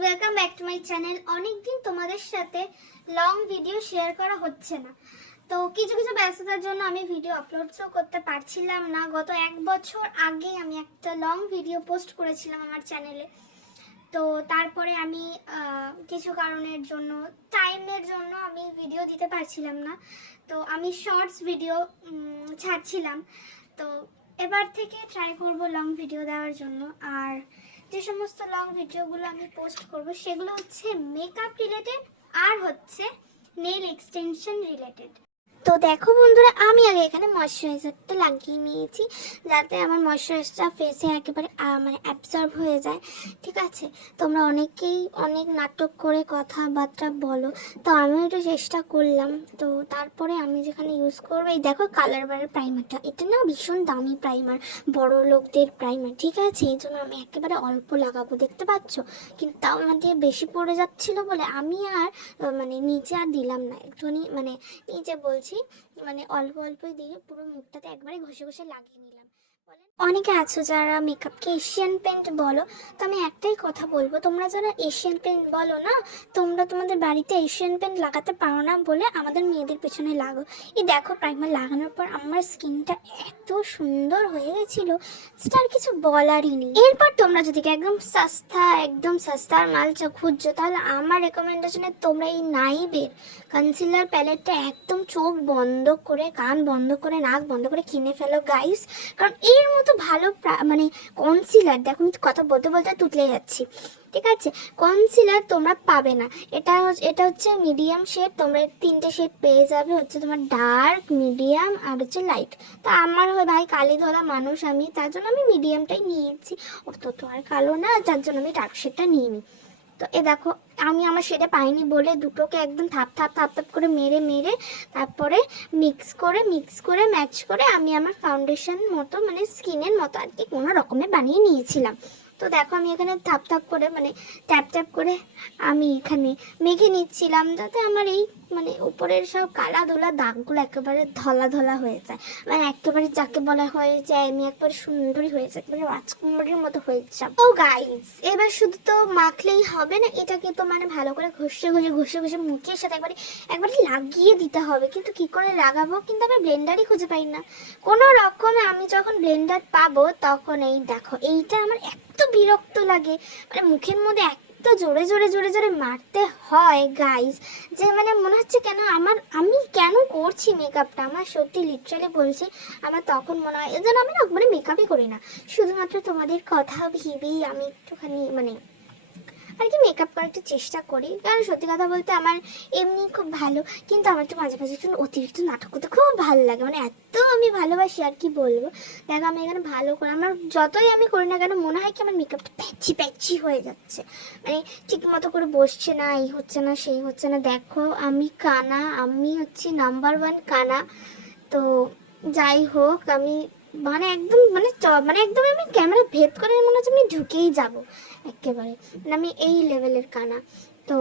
Welcome back to my channel. অনেকদিন তোমাদের সাথে লং ভিডিও শেয়ার করা হচ্ছে না, তো কিছু কিছু ব্যস্ততার জন্য আমি ভিডিও আপলোডও করতে পারছিলাম না। গত 1 বছর আগে আমি একটা লং ভিডিও পোস্ট করেছিলাম আমার চ্যানেলে, তো তারপরে আমি কিছু কারণের জন্য টাইমের জন্য আমি ভিডিও দিতে পারছিলাম না, তো আমি শর্টস ভিডিও ছাড়ছিলাম। তো এবার থেকে ট্রাই করব লং ভিডিও দেওয়ার জন্য। আর যে সমস্ত লং ভিডিওগুলো আমি পোস্ট করব সেগুলো হচ্ছে মেকআপ রিলেটেড আর হচ্ছে নেল এক্সটেনশন রিলেটেড। তো দেখো বন্ধুরা, আমি আগে এখানে ময়শ্চারাইজারটা লাগিয়ে নিয়েছি যাতে আমার ময়শ্চারাইজারটা ফেসে একেবারে মানে অ্যাবজর্ব হয়ে যায়। ঠিক আছে, তোমরা অনেকেই অনেক নাটক করে কথাবার্তা বলো, তো আমিও একটু চেষ্টা করলাম। তো তারপরে আমি যেখানে ইউজ করবো, এই দেখো কালার বারের প্রাইমারটা, এটা না ভীষণ দামি প্রাইমার, বড় লোকদের প্রাইমার। ঠিক আছে, এই জন্য আমি একেবারে অল্প লাগাবো, দেখতে পাচ্ছ, কিন্তু তাও আমার দিয়ে বেশি পড়ে যাচ্ছিলো বলে আমি আর মানে নিচে আর দিলাম না, একটুখানি মানে নিচে বলছি মানে অল্প অল্পই দিয়ে পুরো মুখটাতে একবারে ঘষে ঘষে লাগিয়ে নিলাম। অনেকে আছো যারা মেকআপকে এশিয়ান পেন্ট বলো, তো আমি একটাই কথা বলবো, তোমরা যারা এশিয়ান পেন্ট বলো না, তোমরা তোমাদের বাড়িতে এশিয়ান পেন্ট লাগাতে পারো না বলে আমাদের মেয়েদের পেছনে লাগো। এই দেখো প্রাইমার লাগানোর পর আমার স্কিনটা এত সুন্দর হয়ে গেছিলো সেটা আর কিছু বলারই নেই। এরপর তোমরা যদি একদম সস্তার মাল খুঁজছো, তাহলে আমার রেকমেন্ডেশনে তোমরা এই নাইবের কনসিলার প্যালেটটা একদম চোখ বন্ধ করে, কান বন্ধ করে, নাক বন্ধ করে কিনে ফেলো গাইস। কারণ এর মতো ভালো মানে কনসিলার, দেখো আমি কথা বলতে বলতে তুতলে যাচ্ছি। ঠিক আছে, কনসিলার তোমরা পাবে না। এটা হচ্ছে মিডিয়াম শেড, তোমরা 3টে শেড পেয়ে যাবে, হচ্ছে তোমার ডার্ক, মিডিয়াম আর হচ্ছে লাইট। তা আমার ভাই কালি ধরা মানুষ আমি, তার জন্য আমি মিডিয়ামটাই নিয়েছি, অত তো আর কালো না, যার জন্য আমি ডার্ক শেডটা নিয়ে নিই। তো এ দেখো আমি আমার শেডে পাইনি বলে দুটোকে একদম থাপ থাপ থাপ থাপ করে মেরে তারপরে মিক্স করে ম্যাচ করে আমি আমার ফাউন্ডেশন মতো মানে স্কিনের মতো আর কি কোনো রকমে বানিয়ে নিয়েছিলাম। তো দেখো আমি এখানে থাপ থাপ করে মানে ট্যাপ ট্যাপ করে আমি এখানে মেখে নিচ্ছিলাম, যাতে আমার এই মানে উপরের সব কালা ধোলা দাগগুলো একেবারে ধলা ধলা হয়ে যায়, মানে একেবারে যাকে বলা হয় যে আমি একবারে সুন্দরী হয়ে যায়, মানে রাজকুমারীর মতো হয়ে যাব। ও গাইস, এবার শুধু তো মাখলেই হবে না, এটাকে তো মানে ভালো করে ঘষে মুখের সাথে একবারে লাগিয়ে দিতে হবে। কিন্তু কি করে লাগাবো, কিন্তু আমি ব্লেন্ডারই খুঁজে পাই না কোনো রকমে। আমি যখন ব্লেন্ডার পাবো তখন এই দেখো এইটা আমার এত বিরক্ত লাগে, মানে মুখের মধ্যে এত জোরে মারতে হয় গাইস, যে মানে মনে হচ্ছে কেন আমি কেন করছি মেকআপটা। আমার সত্যি লিটারালি বলছি, আমার তখন মনে হয় এজন্য আমি না মানে মেকআপই করি না, শুধুমাত্র তোমাদের কথা ভেবেই আমি একটুখানি মানে আর কি মেকআপ করার একটু চেষ্টা করি। কারণ সত্যি কথা বলতে আমার এমনি খুব ভালো, কিন্তু আমার তো মাঝে মাঝে একটু অতিরিক্ত নাটক করতে খুব ভালো লাগে, মানে এত আমি ভালোবাসি আর কি বলবো। দেখো আমি এখানে ভালো করে আমার যতই আমি করি না কেন মনে হয় কি আমার মেকআপটা প্যাচি হয়ে যাচ্ছে, মানে ঠিক মতো করে বসছে না, এই হচ্ছে না সেই হচ্ছে না। দেখো আমি কানা, আমি হচ্ছে নাম্বার 1 কানা। তো যাই হোক, আমি মানে একদম মানে একদম আমি ক্যামেরা ভেদ করে মনে হচ্ছে আমি ঢুকেই যাবো একেবারে, মানে আমি এই লেভেলের কানা। তো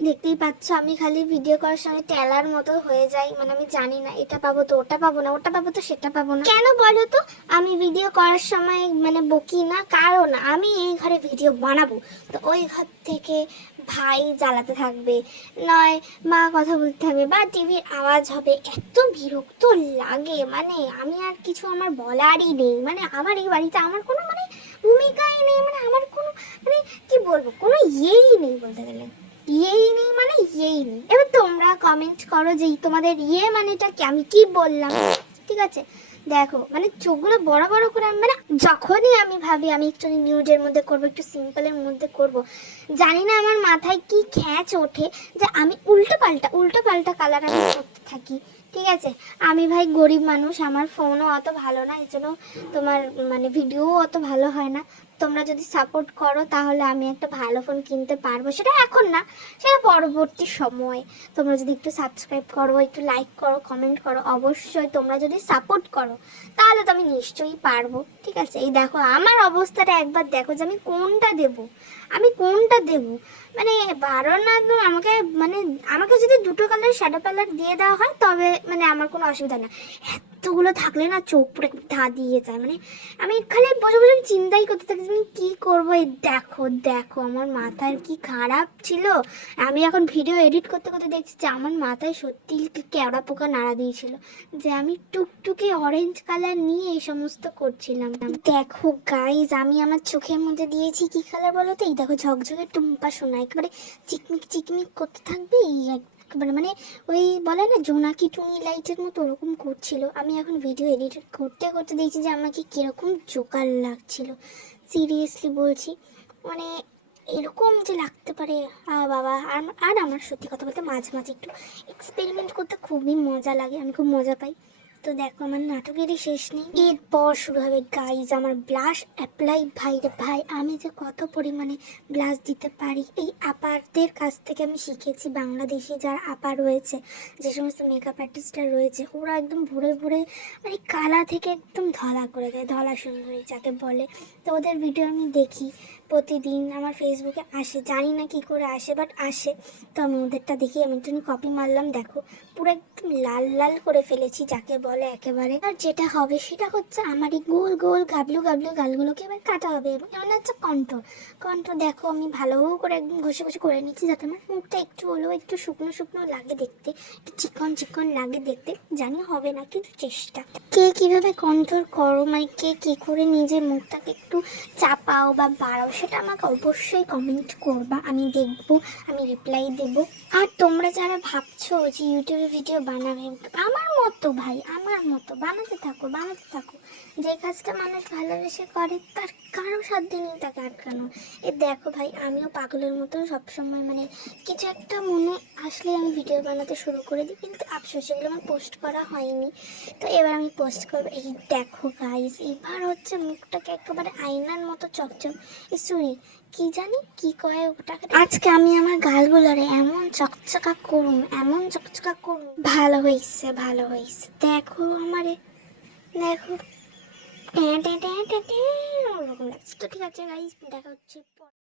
দেখতেই পাচ্ছ আমি খালি ভিডিও করার সময় টেলার মতো হয়ে যাই, মানে আমি জানি না এটা পাবো তো ওটা পাবো না, ওটা পাবো তো সেটা পাবো না। কেন বলো তো আমি ভিডিও করার সময় মানে বকি না, কারণ আমি এই ঘরে ভিডিও বানাবো, তো ওই ঘর থেকে ভাই জ্বালাতে থাকবে, নয় মা কথা বলতে থাকবে, বা টিভির আওয়াজ হবে, এত বিরক্ত লাগে, মানে আমি আর কিছু আমার বলারই নেই। মানে আমার এই বাড়িতে আমার কোনো মানে ভূমিকাই নেই, মানে আমার কোনো মানে কি বলবো, কোনো ইয়েই নেই বলতে গেলে, ইয়েই নেই। এবার তোমরা কমেন্ট করো যে তোমাদের ইয়ে মানেটা কি, আমি কি বললাম। ঠিক আছে, দেখো মানে চোখগুলো বড় বড় করে মানে যখনই আমি ভাবি আমি একটু নিউডের মধ্যে করবো, একটু সিম্পলের মধ্যে করব, জানি না আমার মাথায় কি খ্যাচ ওঠে যে আমি উল্টো পাল্টা কালার আমি করতে থাকি। ঠিক আছে, আমি ভাই গরিব মানুষ, আমার ফোনও অত ভালো না, এই জন্য তোমার মানে ভিডিও অত ভালো হয় না। তোমরা যদি সাপোর্ট করো তাহলে আমি একটা ভালো ফোন কিনতে পারবো, সেটা এখন না, সেটা পরবর্তী সময়। তোমরা যদি একটু সাবস্ক্রাইব করো, একটু লাইক করো, কমেন্ট করো, অবশ্যই তোমরা যদি সাপোর্ট করো তাহলে তো আমি নিশ্চয়ই পারবো। ঠিক আছে, এই দেখো আমার অবস্থাটা একবার দেখো যে আমি কোনটা দেবো, মানে বারো না আমাকে যদি দুটো কালার শ্যাডো কালার দিয়ে দেওয়া হয় তবে মানে আমার কোনো অসুবিধা না। এত এতগুলো থাকলে না চোখ পুরো ধা দিয়ে যায়, মানে আমি খালি বসে বসে চিন্তাই করতে থাকি আমি কী করবো। এই দেখো দেখো আমার মাথার কি খারাপ ছিল। আমি এখন ভিডিও এডিট করতে করতে দেখছি যে আমার মাথায় সত্যি কেওড়া পোকা নাড়া দিয়েছিল, যে আমি টুকটুকে অরেঞ্জ কালার নিয়ে এই সমস্ত করছিলাম। দেখো গাইজ আমি আমার চোখের মধ্যে দিয়েছি কি কালার বলো তো, এই দেখো ঝকঝকে টুম্পা সোনা, একেবারে চিকমিক চিকমিক করতে থাকবে এই একেবারে, মানে ওই বলে না জোনাকি টুনি লাইটের মতো ওরকম করছিল। আমি এখন ভিডিও এডিট করতে করতে দেখছি যে আমাকে কীরকম জোকার লাগছিল, সিরিয়াসলি বলছি, মানে এরকম যে লাগতে পারে বাবা। আর আমার সত্যি কথা বলতে মাঝে মাঝে একটু এক্সপেরিমেন্ট করতে খুবই মজা লাগে, আমি খুব মজা পাই। তো দেখো আমার নাটকেরই শেষ নেই, এরপর শুরু হবে গাইজ আমার ব্লাশ অ্যাপ্লাই। ভাই রে ভাই আমি যে কত পরিমাণে ব্লাশ দিতে পারি এই আপারদের কাছ থেকে আমি শিখেছি। বাংলাদেশি যারা আপা রয়েছে, যে সমস্ত মেকআপ আর্টিস্টরা রয়েছে, ওরা একদম ভরে ভরে মানে কালা থেকে একদম ধলা করে দেয়, ধলা সুন্দরী যাকে বলে। তো ওদের ভিডিও আমি দেখি প্রতিদিন, আমার ফেসবুকে আসে, জানি না কি করে আসে বাট আসে। তো আমি ওদেরটা দেখি, আমি একটু কপি মারলাম, দেখো পুরো একদম লাল লাল করে ফেলেছি যাকে বলে একেবারে। আর যেটা হবে সেটা হচ্ছে আমার এই গোল গোল গাবলু গাবলু গালগুলোকে এবার কাটা হবে, এবং এমন হচ্ছে কন্ট্রোল কন্ট্রোল। দেখো আমি ভালো করে একদম ঘষে ঘষে করে নিচ্ছি যাতে আমার মুখটা একটু হলেও একটু শুকনো শুকনো লাগে দেখতে, একটু চিকন চিকন লাগে দেখতে। জানি হবে না কিন্তু চেষ্টা। কে কিভাবে কন্ট্রোল করো, মানে কে কী করে নিজের মুখটাকে একটু চাপাও বা বাড়াও সেটা আমাকে অবশ্যই কমেন্ট করবা, আমি দেখবো, আমি রিপ্লাই দেবো। আর তোমরা যারা ভাবছো যে ইউটিউবে ভিডিও বানাবে আমার মতো, ভাই আমার মতো বানাতে থাকো বানাতে থাকো। যে কাজটা মানুষ ভালোবেসে করে তার কারো সাধ্য নেই তাকে আটকানো। এ দেখো ভাই আমিও পাগলের মতো সবসময় মানে কিছু একটা মনে আসলে আমি ভিডিও বানাতে শুরু করে দিই, কিন্তু আফসোস সেগুলো আমার পোস্ট করা হয়নি। তো এবার আমি পোস্ট করবো। এই দেখো গাইস এবার হচ্ছে মুখটাকে একেবারে আয়নার মতো চকচক, সরি কি জানি কি কয় ওটাকে, আজকে আমি আমার গালগুলোরে এমন চকচকা করুম, এমন চকচকা করুম। ভালো হয়েছে ভালো হয়েছে, দেখো আমারে দেখো ট্যাঁ ট্যাঁ ট্যাঁ ট্যাঁ ট্যাঁ ওরকম লাগছে। তো ঠিক আছে গাইস দেখা হচ্ছে।